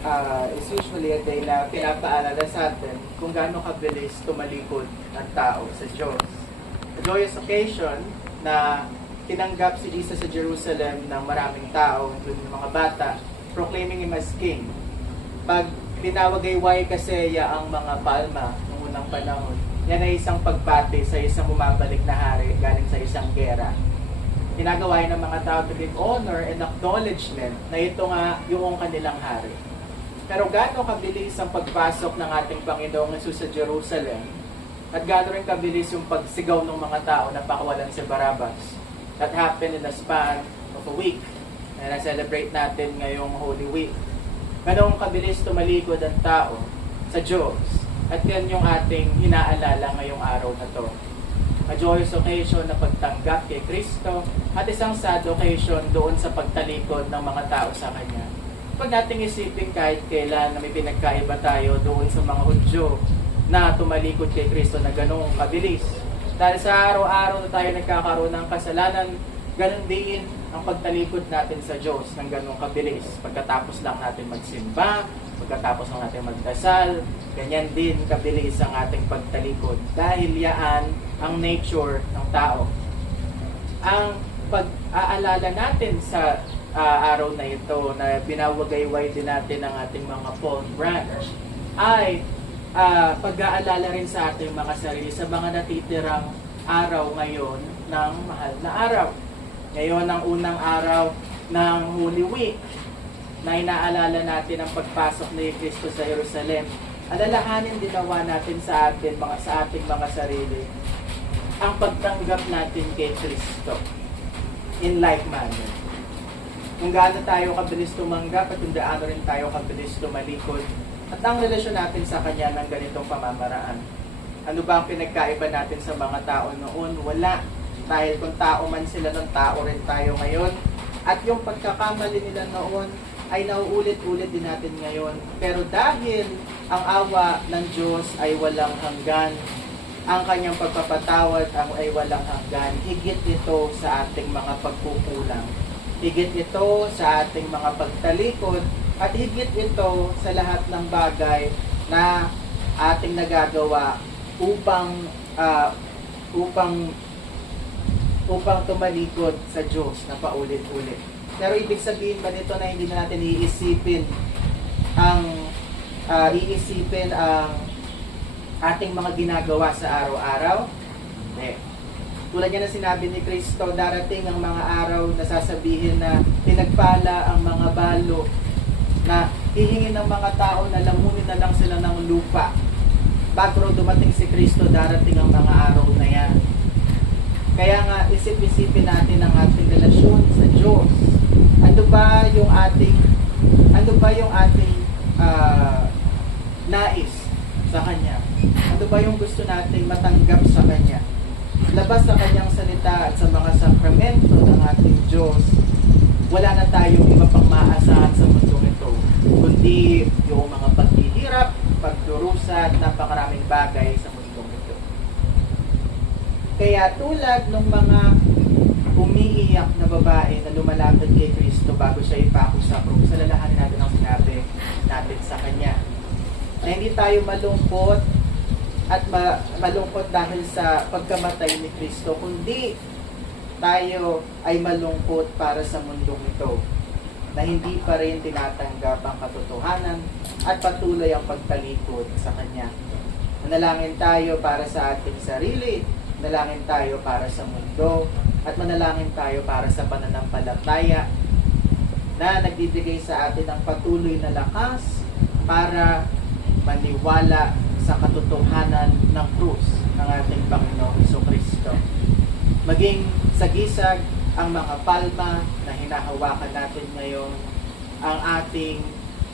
is usually a day na pinapaalala sa atin kung gaano kabilis tumalikod ang tao sa Diyos. A joyous occasion na tinanggap si Jesus sa Jerusalem ng maraming tao, including ng mga bata, proclaiming Him as King. Pag tinawag ay Wai Kaseya ang mga palma noong unang panahon, yan ay isang pagpati sa isang bumabalik na hari galing sa isang gera. Ginagawa ng mga tao to give honor and acknowledgement na ito nga yung kanilang hari. Pero gaano kabilis ang pagpasok ng ating Panginoong Jesus sa Jerusalem at gaano rin kabilis yung pagsigaw ng mga tao na pakawalan si Barabbas. That happened in the span of a week na na-celebrate natin ngayong Holy Week. Gaano kabilis tumalikod ang tao sa Diyos at yan yung ating inaalala ngayong araw na to. A joyous occasion na pagtanggap kay Kristo at isang sad occasion doon sa pagtalikod ng mga tao sa Kanya. Pag nating isipin kahit kailan na may pinagkaiba tayo doon sa mga Hudyo na tumalikod kay Kristo na ganoong kabilis. Dahil sa araw-araw na tayo nagkakaroon ng kasalanan, ganun din ang pagtalikod natin sa Diyos ng ganoong kabilis. Pagkatapos lang natin magsimba, pagkatapos lang natin magdasal, ganyan din kabilis ang ating pagtalikod. Dahil yaan ang nature ng tao. Ang pag-aalala natin sa araw na ito na binawagayway din natin ang ating mga palm branch ay pag-aalala rin sa ating mga sarili sa mga natitirang araw ngayon ng mahal na araw. Ngayon ang unang araw ng Holy Week na inaalala natin ang pagpasok ni Kristo sa Jerusalem. Alalahanin din nawa natin sa ating mga sarili ang pagtanggap natin kay Kristo in like manner. Kung gaano tayo kabilis tumanggap at kung gaano rin tayo kabilis tumalikod at ang relasyon natin sa Kanya ng ganitong pamamaraan. Ano ba ang pinagkaiba natin sa mga tao noon? Wala. Dahil kung tao man sila ng tao rin tayo ngayon. At yung pagkakamali nila noon ay nauulit-ulit din natin ngayon. Pero dahil ang awa ng Diyos ay walang hanggan, ang Kanyang pagpapatawad ay walang hanggan, higit ito sa ating mga pagkukulang. Higit ito sa ating mga pagtalikod at higit ito sa lahat ng bagay na ating nagagawa upang tumalikod sa Diyos na paulit-ulit. Pero ibig sabihin ba nito na hindi na natin iisipin ang ating mga ginagawa sa araw-araw? Hindi. Tulad yan na sinabi ni Kristo, darating ang mga araw na sasabihin na pinagpala ang mga balo, na hihingin ng mga tao na lamunin na lang sila ng lupa. Bago dumating si Kristo, darating ang mga araw na yan. Kaya nga, isip-isipin natin ang ating relasyon sa Diyos. Ano ba yung ating nais sa Kanya? Ano ba yung gusto nating matanggap sa Kanya? Labas sa Kanyang salita at sa mga sakramento ng ating Diyos, wala na tayong iba pang maasahan sa mundong ito, kundi yung mga paghihirap, pagdurusa at napakaraming bagay sa mundong ito. Kaya tulad ng mga umiiyak na babae na lumalapit kay Kristo bago siya ipako sa krus, alalahanin natin ang sinabi natin sa Kanya. Na hindi tayo malungkot at malungkot dahil sa pagkamatay ni Kristo, kundi tayo ay malungkot para sa mundong ito na hindi pa rin tinatanggap ang katotohanan at patuloy ang pagtalikod sa Kanya. Manalangin tayo para sa ating sarili, manalangin tayo para sa mundo, at manalangin tayo para sa pananampalataya na nagbibigay sa atin ng patuloy na lakas para maniwala sa katotohanan ng krus ng ating Panginoong Jesucristo. Maging sagisag ang mga palma na hinahawakan natin ngayon, ang ating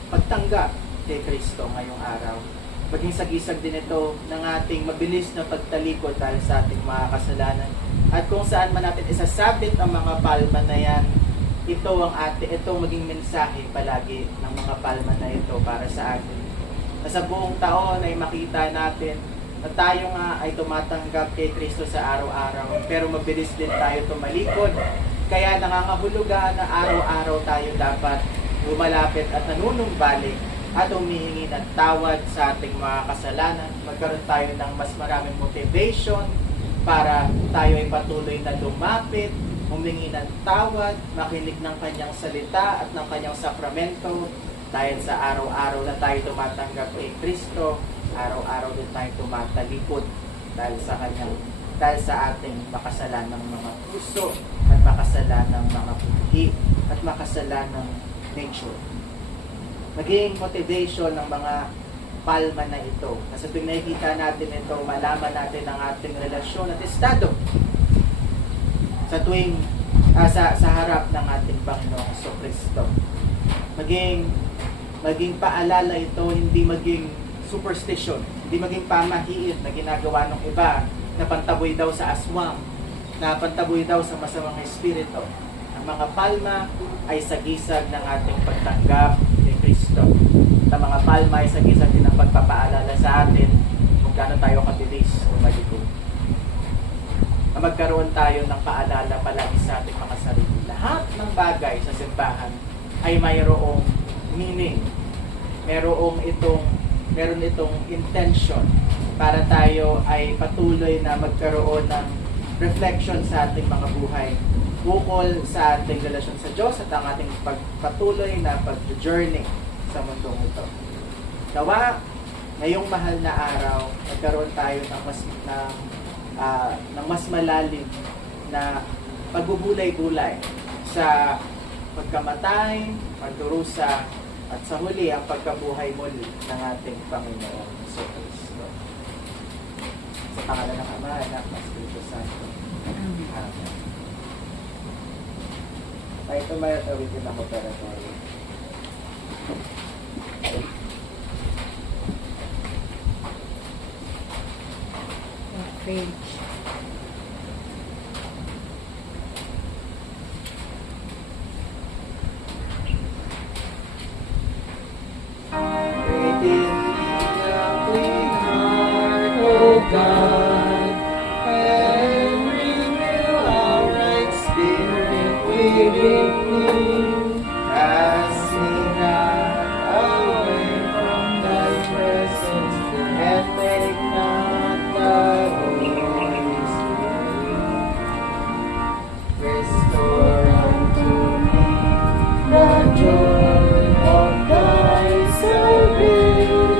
pagtanggap kay Kristo ngayong araw. Maging sagisag din ito ng ating mabilis na pagtalikod dahil sa ating mga kasalanan. At kung saan man natin isasabit ang mga palma na yan, ito maging mensahe palagi ng mga palma na ito para sa atin. Na sa buong taon ay makita natin na tayo nga ay tumatanggap kay Kristo sa araw-araw, pero mabilis din tayo tumalikod. Kaya nangangahulugan na araw-araw tayo dapat lumalapit at nanunumbalik at humihingi ng tawad sa ating mga kasalanan. Magkaroon tayo ng mas maraming motivation para tayo ay patuloy na lumapit, humingi ng tawad, makinig ng kanyang salita at ng kanyang sakramento. Dahil sa araw-araw na tayo tumatanggap kay Kristo, araw-araw din tayo tumatalikod dahil sa ating makasalanang mga puso at makasalanang mga buhi at makasalanang nature. Maging motivation ng mga palma na ito. Kasi tuwing nakikita natin ito, malaman natin ang ating relasyon at estado sa tuwing sa harap ng ating Panginoong Kristo. Maging paalala ito, hindi maging superstition, hindi maging pamahiin na ginagawa ng iba na pantaboy daw sa aswang, na pantaboy daw sa masamang espiritu. Ang mga palma ay sagisag ng ating pagtanggap ni Kristo. Ang mga palma ay sagisag din ng pagpapaalala sa atin kung gaano tayo kabilis umalikod. Na magkaroon tayo ng paalala palagi sa ating mga sarili. Lahat ng bagay sa simbahan ay mayroong meaning. Meron itong intention para tayo ay patuloy na magkaroon ng reflection sa ating mga buhay ukol sa ating relasyon sa Diyos at ang ating pagpatuloy na pag-journey sa mundong ito. Nawa, ngayong mahal na araw, nagkaroon tayo ng mas malalim na pagbubulay-bulay sa pagkamatay, pagdurusa, at sa huli ang pagkabuhay muli ng ating Panginoon Kristo. Sa pangalan ng Ama, Anak, at Espiritu Santo. Amen. Ay, tumayatawid din ako para tayo. Page. God, and renew our right spirit within me, casting not away from thy presence, and take not the Holy Spirit. Restore unto me the joy of thy salvation.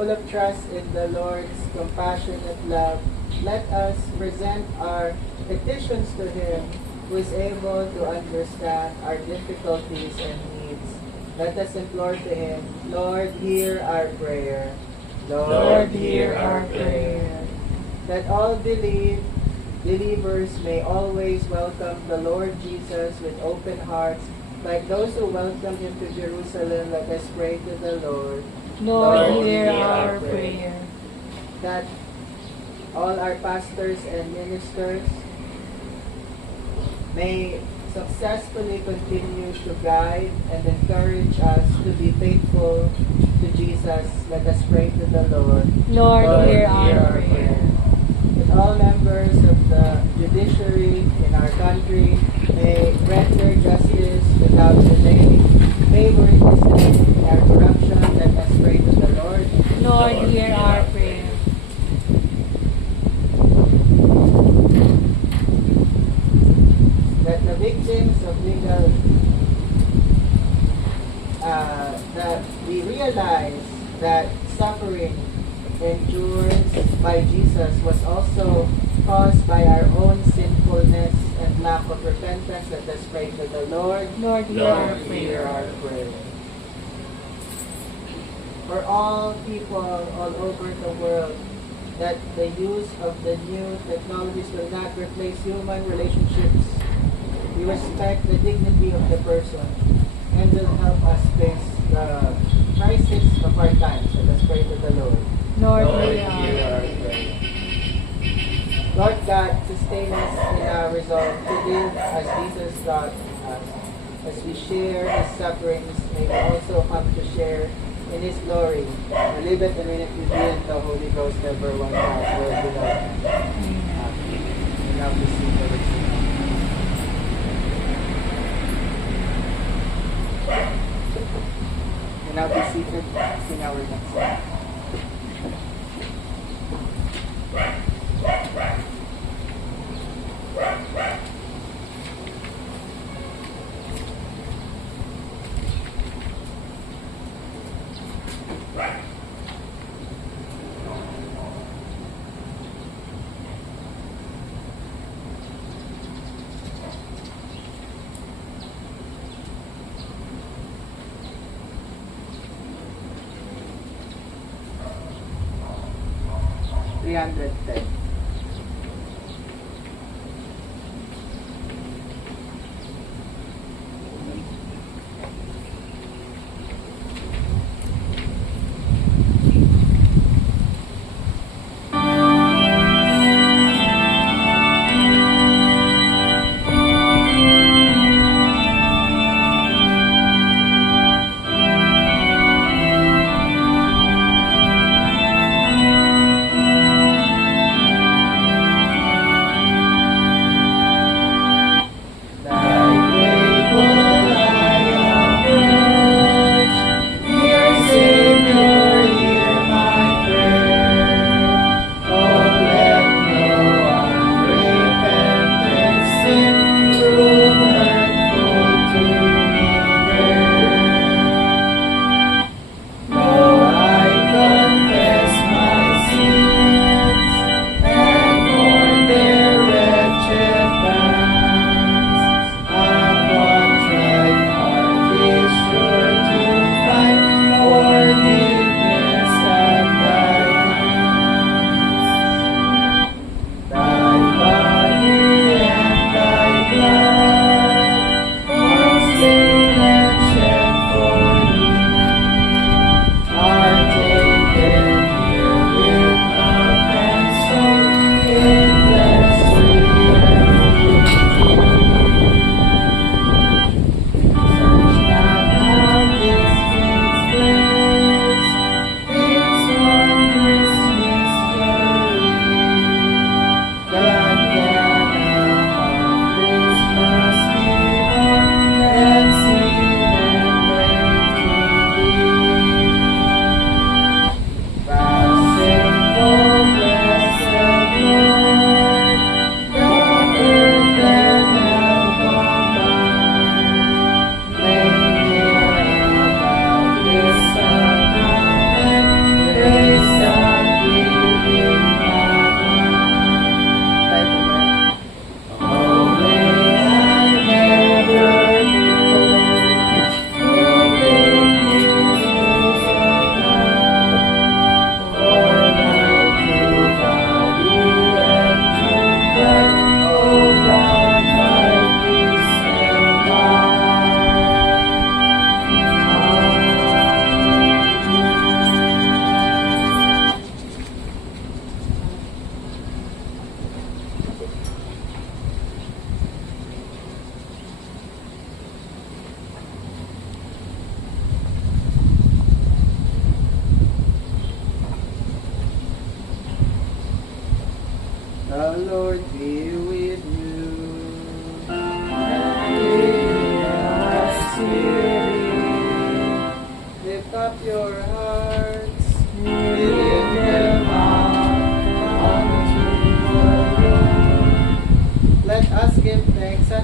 full of trust in the Lord's compassionate love, let us present our petitions to Him, who is able to understand our difficulties and needs. Let us implore to Him, Lord, hear our prayer. Lord, hear our prayer. That all believers may always welcome the Lord Jesus with open hearts, like those who welcomed Him to Jerusalem. Let us pray to the Lord. Lord, hear our prayer. That all our pastors and ministers may successfully continue to guide and encourage us to be faithful to Jesus. Let us pray to the Lord. Lord, hear our prayer. That all members of the judiciary in our country may render justice without delay, favoritism and corruption. Let us pray to the Lord. Lord, hear our prayer. That the victims of legal, that we realize that suffering endured by Jesus was also caused by our own sinfulness and lack of repentance. Let us pray to the Lord. Lord, hear Lord, our hear prayer. our prayer. For all people all over the world, that the use of the new technologies will not replace human relationships. We respect the dignity of the person and will help us face the crisis of our times. Let us pray to the Lord. Lord, Lord, hear our hear our prayer. prayer. Lord God, sustain us in our resolve to live as Jesus taught us. As we share His sufferings, may we also come to share in His glory. We live it and reign it with you and the Holy Ghost, ever one God, world without end. Amen. We now receive the receipt. We now be seated, sing our next song. $310.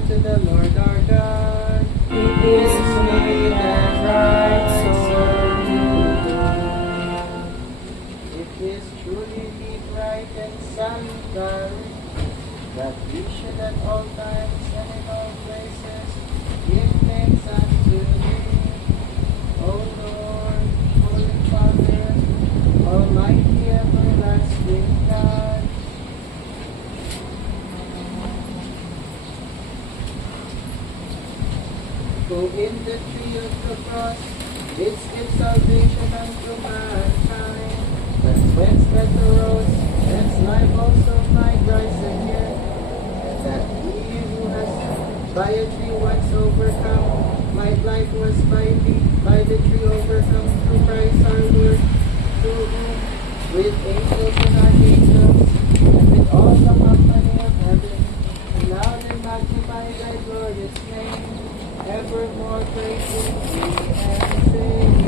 unto the Lord our God. It is meet and right, so It is truly meet, right, and salutary that we should at all times and in all places give thanks unto Thee, O Lord, Holy Father, Almighty, everlasting God. Who in the tree of the cross didst give salvation unto mankind, but whence that arose, thence life also might rise again, and that he who has by a tree once overcome, might likewise by the tree overcome through Christ our Lord, through whom, with angels and archangels, and with all the company of heaven, loud and magnify thy glorious name, evermore praising thee and saying,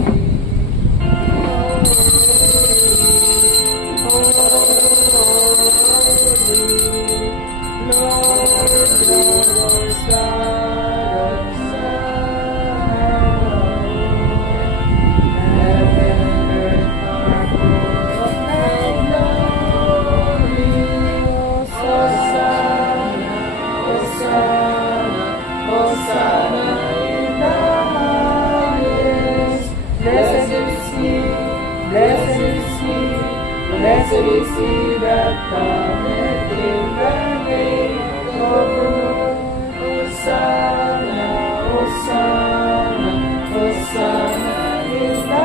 Blessed is he that cometh in the name of the Lord. Hosanna, Hosanna, Hosanna in the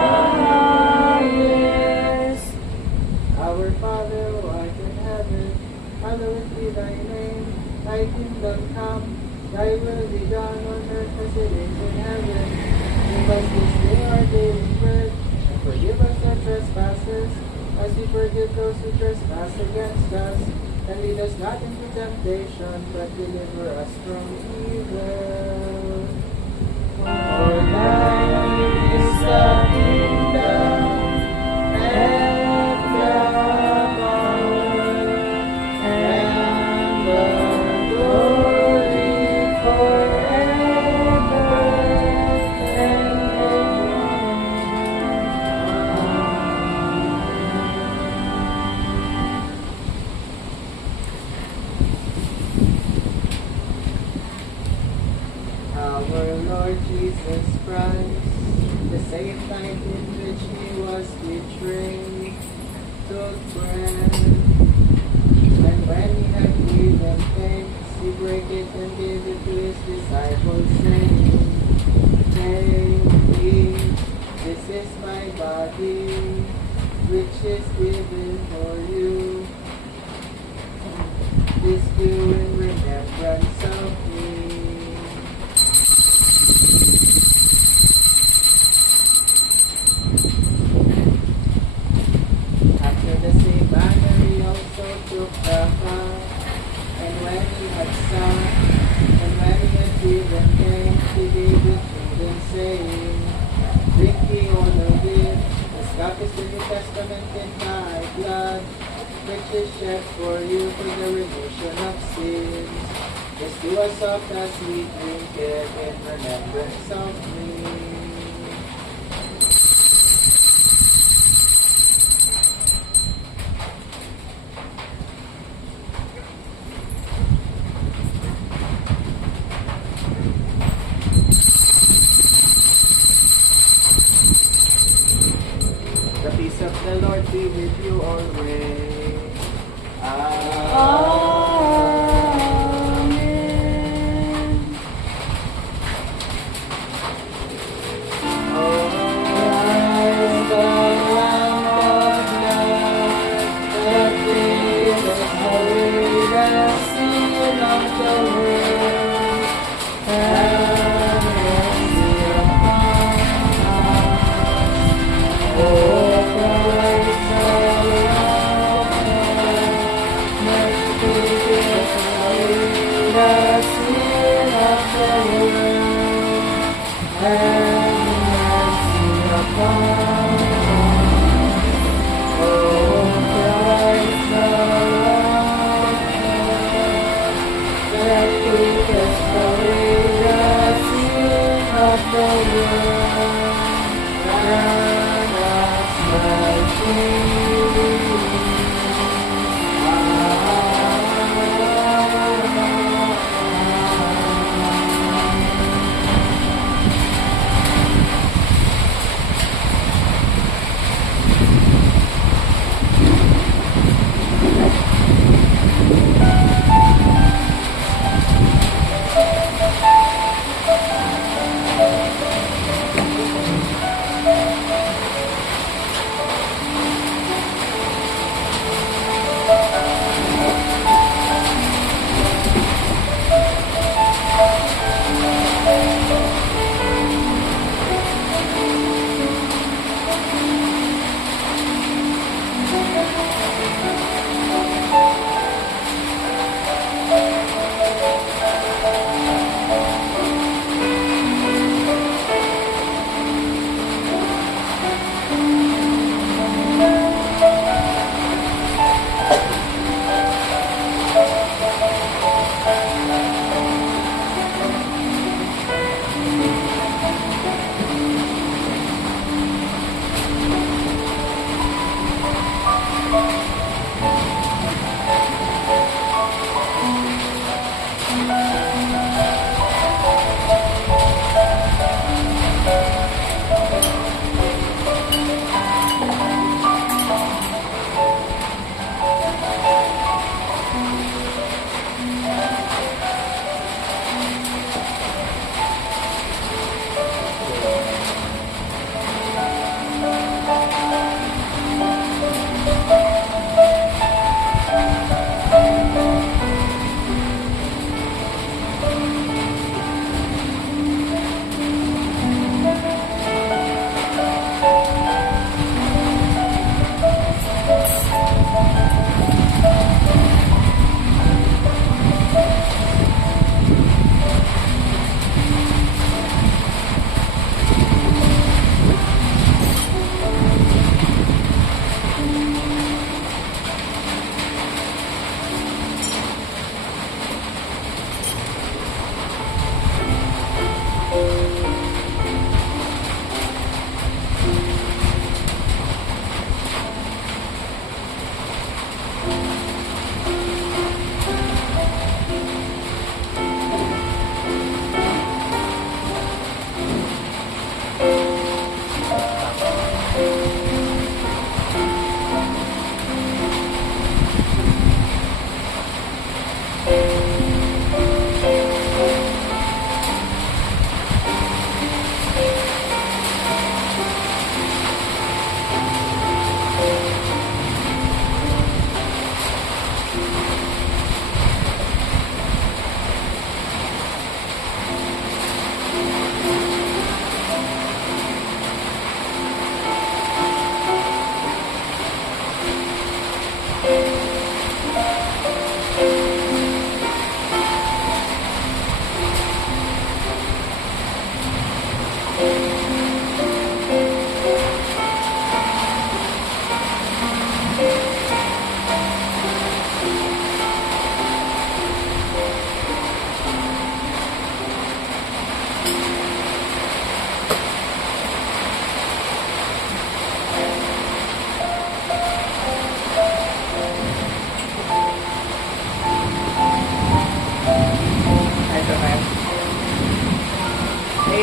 highest. Our Father who art in heaven, hallowed be thy name. Thy kingdom come, thy will be done on earth as it is in heaven. Give us this day our daily bread, and forgive us our trespasses, as we forgive those who trespass against us. And lead us not into temptation, but deliver us from evil. For thine is the kingdom, and the power, and the glory forever and Our Lord Jesus Christ, the same night in which he was betrayed, took bread, and when he had given thanks, he brake it and gave it to his disciples, saying, Take, eat, this is my body, which is given for you. This do in remembrance of me. After the same manner he also took the cup, and when he had sung, and when he had given thanks, he gave it to them, saying, Drink ye all of it, this cup is the New Testament in my blood, which is shed for you for the remission of sins. This do as oft as we drink it in remembrance of me. The peace of the Lord be with you always. Amen.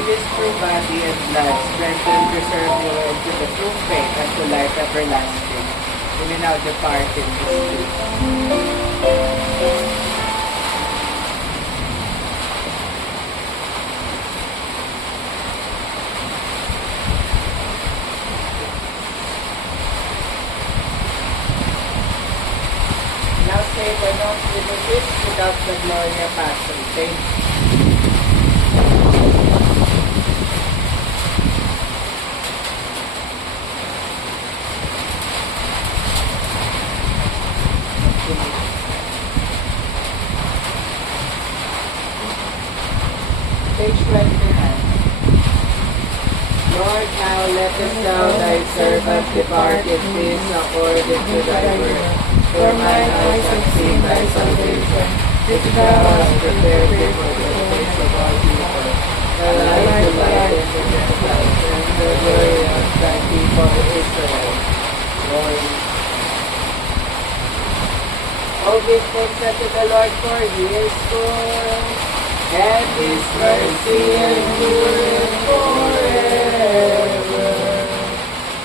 May this true body and blood strengthen, preserve you into the true faith and to life everlasting. You may now depart in peace. Now say the Nos Libertis without the Gloria Passion. Thank you. Page 29. Lord, now lettest thou thy servant depart in peace according to thy word. For mine eyes have seen thy salvation, which thou hast prepared before the face of all people. The light of light in the Gentiles, and the glory of thy people Israel. Lord. O give thanks unto the Lord, for he is good, and his mercy endureth forever.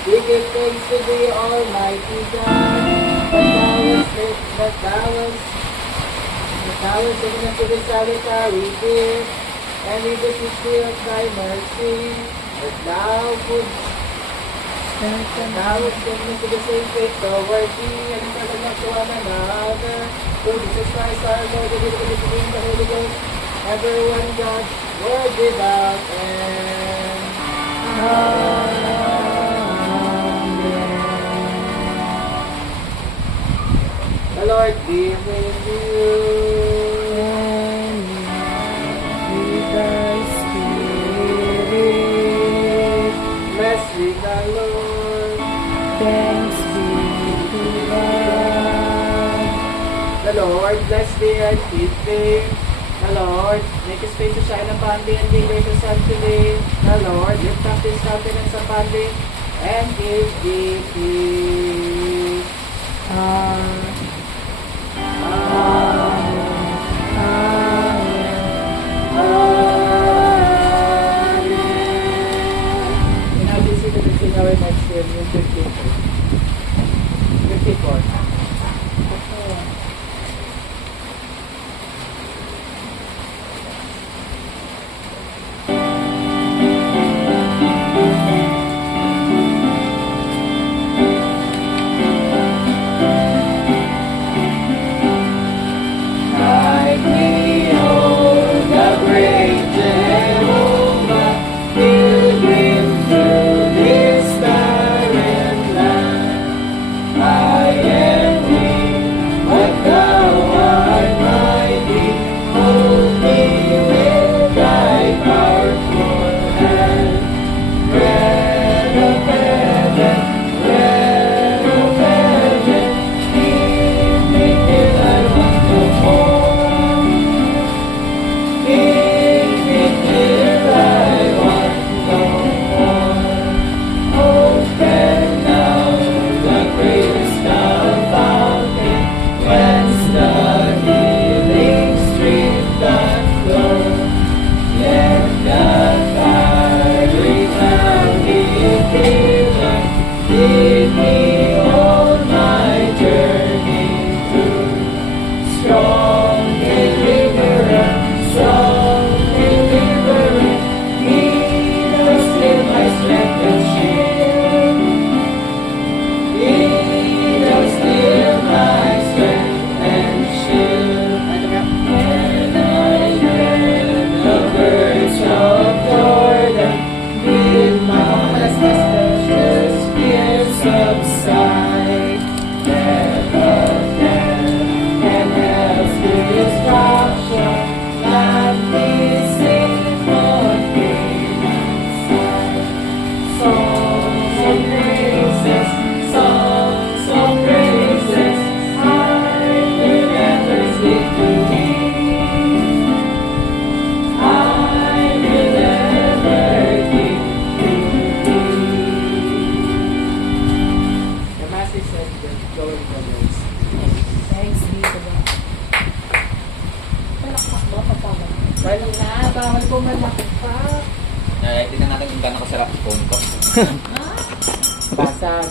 We give thanks to thee, Almighty God, that thou hast given us the salutary gift, and we beseech thee of thy mercy, that thou wouldst given us the same faith toward thee, and further to one another, through Jesus Christ our Lord, who is the name of the Holy Ghost, everyone God, word without end. The Lord be with you. And with thy spirit. Blessed be the Lord. Thanks be to God. The Lord bless thee and keep thee. The Lord make his face to shine upon thee and be gracious unto thee. The Lord lift up his countenance upon thee and give thee peace. And now this is the sing our next hymn, 54. 54. Bawal po malakot pa. tingnan natin kung gaano kasarap yung phone ko. Basag.